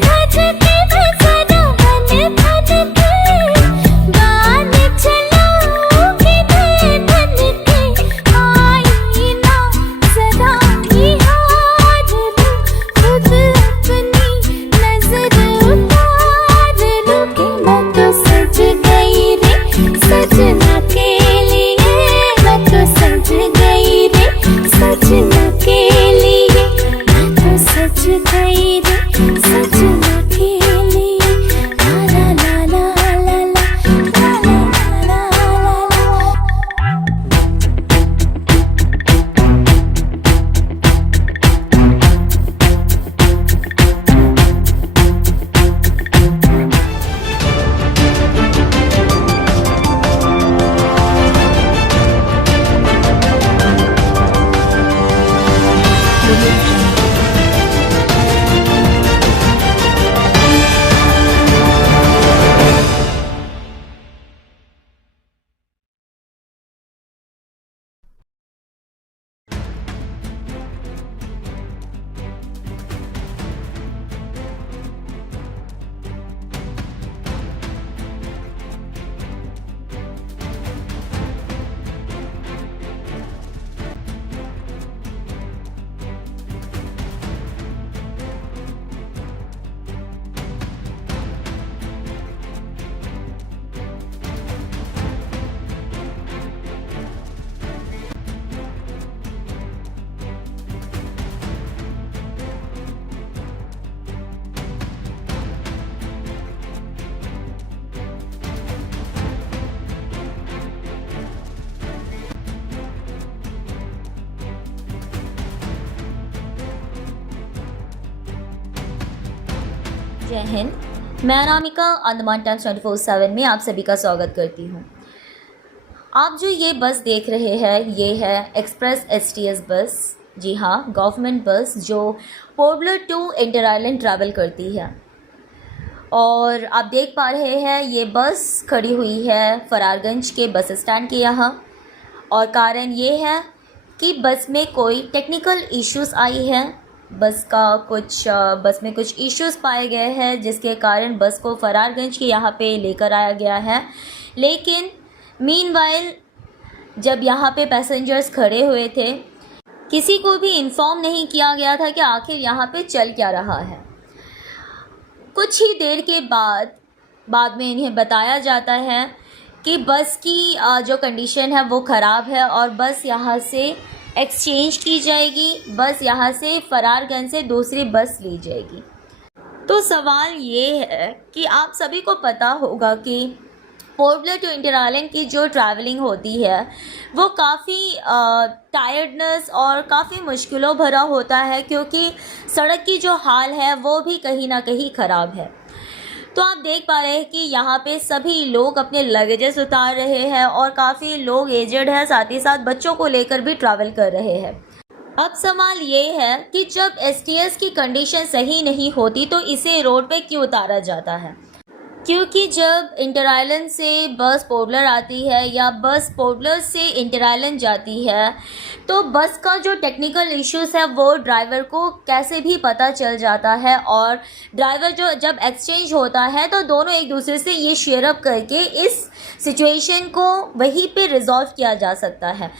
धज के जरा मन भन के गान चलाओगे धन के आई ना जरा निहार लूं खुद अपनी नजर उतार लूं कि मैं तो सज गई रे सजना के लिए मैं तो सज गई रे सजना के लिए मैं तो सज गई रे सजना के लिए ला ला ला ला ला ला ला ला जय हिंद। मैं अनामिका अंडमान टाइम्स 24/7 में आप सभी का स्वागत करती हूँ। आप जो ये बस देख रहे हैं ये है एक्सप्रेस STS बस। जी हाँ, गवर्नमेंट बस जो Port Blair to inter island travel करती है। और आप देख पा रहे हैं ये बस खड़ी हुई है फरारगंज के बस स्टैंड के यहाँ। और कारण ये है कि बस में कोई टेक्निकल इश्यूज़ आई है। बस में कुछ इश्यूज़ पाए गए हैं जिसके कारण बस को फरारगंज के यहाँ पे लेकर आया गया है। लेकिन मीनवाइल जब यहाँ पे पैसेंजर्स खड़े हुए थे किसी को भी इन्फॉर्म नहीं किया गया था कि आखिर यहाँ पे चल क्या रहा है। कुछ ही देर के बाद में इन्हें बताया जाता है कि बस की जो कंडीशन है वो ख़राब है और बस यहाँ से एक्सचेंज की जाएगी। बस यहाँ से फरारगंज से दूसरी बस ली जाएगी। तो सवाल ये है कि आप सभी को पता होगा कि पोर्टब्लेयर टू इंटर आइलैंड की जो ट्रैवलिंग होती है वो काफ़ी टायर्डनेस और काफ़ी मुश्किलों भरा होता है, क्योंकि सड़क की जो हाल है वो भी कहीं ना कहीं ख़राब है। तो आप देख पा रहे हैं कि यहाँ पे सभी लोग अपने लगेजेस उतार रहे हैं और काफ़ी लोग एजेड हैं, साथ ही साथ बच्चों को लेकर भी ट्रैवल कर रहे हैं। अब सवाल ये है कि जब STS की कंडीशन सही नहीं होती तो इसे रोड पे क्यों उतारा जाता है? क्योंकि जब इंटर आइलैंड से बस पोर्टब्लेयर आती है या बस पोर्टब्लेयर से इंटर आइलैंड जाती है तो बस का जो टेक्निकल इश्यूज़ है वो ड्राइवर को कैसे भी पता चल जाता है। और ड्राइवर जो जब एक्सचेंज होता है तो दोनों एक दूसरे से ये शेयर अप करके इस सिचुएशन को वहीं पे रिजॉल्व किया जा सकता है।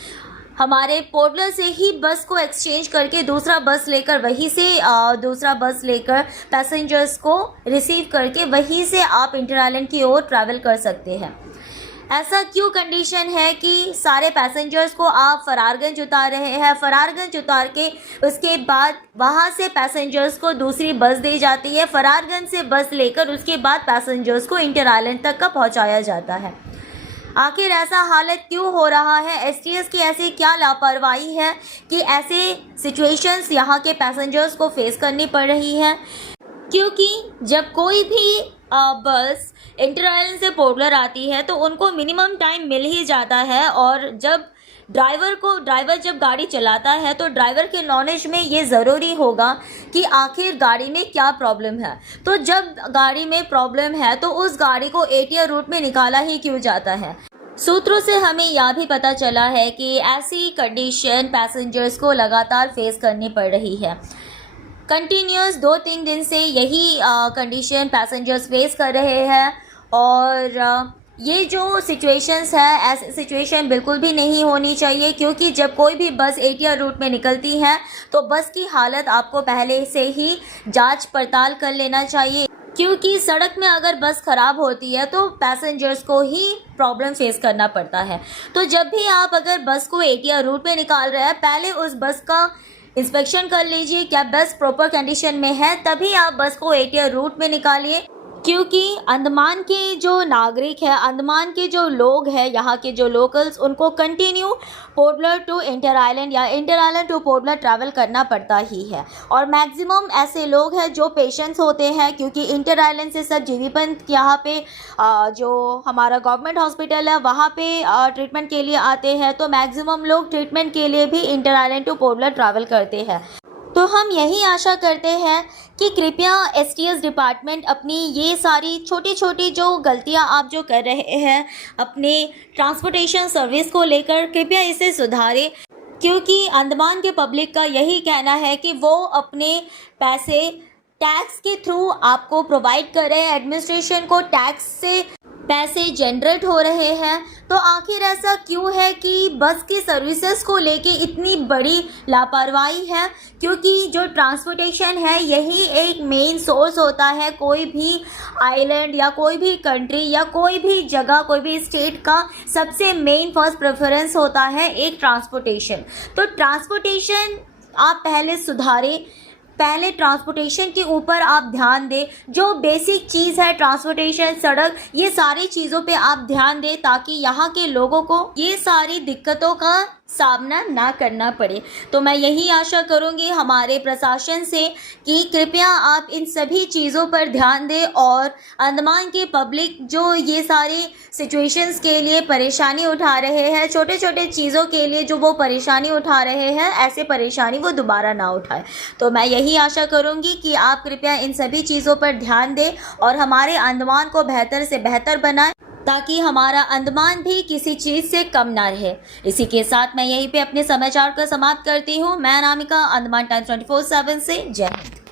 हमारे पोर्टब्लेयर से ही बस को एक्सचेंज करके दूसरा बस लेकर पैसेंजर्स को रिसीव करके वहीं से आप इंटर आइलैंड की ओर ट्रैवल कर सकते हैं। ऐसा क्यों कंडीशन है कि सारे पैसेंजर्स को आप फरारगंज उतार रहे हैं? फरारगंज उतार के उसके बाद वहाँ से पैसेंजर्स को दूसरी बस दी जाती है। फरारगंज से बस लेकर उसके बाद पैसेंजर्स को इंटर आइलैंड तक का पहुँचाया जाता है। आखिर ऐसा हालत क्यों हो रहा है? STS की ऐसी क्या लापरवाही है कि ऐसे सिचुएशंस यहाँ के पैसेंजर्स को फेस करनी पड़ रही है? क्योंकि जब कोई भी बस इंटर आइलैंड से पोर्टब्लेयर आती है तो उनको मिनिमम टाइम मिल ही जाता है। और जब ड्राइवर जब गाड़ी चलाता है तो ड्राइवर के नॉलेज में ये ज़रूरी होगा कि आखिर गाड़ी में क्या प्रॉब्लम है। तो जब गाड़ी में प्रॉब्लम है तो उस गाड़ी को ATR रूट में निकाला ही क्यों जाता है? सूत्रों से हमें यह भी पता चला है कि ऐसी कंडीशन पैसेंजर्स को लगातार फेस करनी पड़ रही है। कंटिन्यूस 2-3 दिन से यही कंडीशन पैसेंजर्स फेस कर रहे हैं और ये जो सिचुएशंस है, ऐसी सिचुएशन बिल्कुल भी नहीं होनी चाहिए, क्योंकि जब कोई भी बस ATR रूट में निकलती है तो बस की हालत आपको पहले से ही जांच पड़ताल कर लेना चाहिए, क्योंकि सड़क में अगर बस ख़राब होती है तो पैसेंजर्स को ही प्रॉब्लम फेस करना पड़ता है। तो जब भी आप अगर बस को ATR रूट में निकाल रहे हैं, पहले उस बस का इंस्पेक्शन कर लीजिए, क्या बस प्रॉपर कंडीशन में है, तभी आप बस को ATR रूट में निकालिए। क्योंकि अंडमान के जो नागरिक हैं, अंडमान के जो लोग हैं, यहाँ के जो लोकल्स, उनको continue Port Blair to inter island या inter island to Port Blair travel करना पड़ता ही है। और मैक्सिमम ऐसे लोग हैं जो पेशेंट्स होते हैं, क्योंकि इंटर आइलैंड से सब जीवी पंत यहाँ पे जो हमारा गवर्नमेंट हॉस्पिटल है वहाँ पे ट्रीटमेंट के लिए आते हैं, तो मैक्सिमम लोग ट्रीटमेंट के लिए भी inter island to Port Blair travel करते हैं। तो हम यही आशा करते हैं कि कृपया STS डिपार्टमेंट अपनी ये सारी छोटी छोटी जो गलतियां आप जो कर रहे हैं अपने ट्रांसपोर्टेशन सर्विस को लेकर, कृपया इसे सुधारें, क्योंकि अंडमान के पब्लिक का यही कहना है कि वो अपने पैसे टैक्स के थ्रू आपको प्रोवाइड कर रहे हैं, एडमिनिस्ट्रेशन को टैक्स से पैसे जनरेट हो रहे हैं। तो आखिर ऐसा क्यों है कि बस की सर्विसेज को लेके इतनी बड़ी लापरवाही है, क्योंकि जो ट्रांसपोर्टेशन है यही एक मेन सोर्स होता है कोई भी आइलैंड या कोई भी कंट्री या कोई भी जगह, कोई भी स्टेट का सबसे मेन फर्स्ट प्रेफरेंस होता है एक ट्रांसपोर्टेशन। तो ट्रांसपोर्टेशन आप पहले सुधारें, पहले ट्रांसपोर्टेशन के ऊपर आप ध्यान दें, जो बेसिक चीज़ है ट्रांसपोर्टेशन, सड़क, ये सारी चीज़ों पे आप ध्यान दें ताकि यहाँ के लोगों को ये सारी दिक्कतों का सामना ना करना पड़े। तो मैं यही आशा करूँगी हमारे प्रशासन से कि कृपया आप इन सभी चीज़ों पर ध्यान दें और अंडमान के पब्लिक जो ये सारे सिचुएशंस के लिए परेशानी उठा रहे हैं, छोटे छोटे चीज़ों के लिए जो वो परेशानी उठा रहे हैं, ऐसे परेशानी वो दोबारा ना उठाए। तो मैं यही आशा करूँगी कि आप कृपया इन सभी चीज़ों पर ध्यान दें और हमारे अंडमान को बेहतर से बेहतर बनाएं, ताकि हमारा अंडमान भी किसी चीज़ से कम ना रहे। इसी के साथ मैं यहीं पे अपने समाचार को समाप्त करती हूँ। मैं अनामिका, अंडमान टाइम्स 24/7 से। जय हिंद।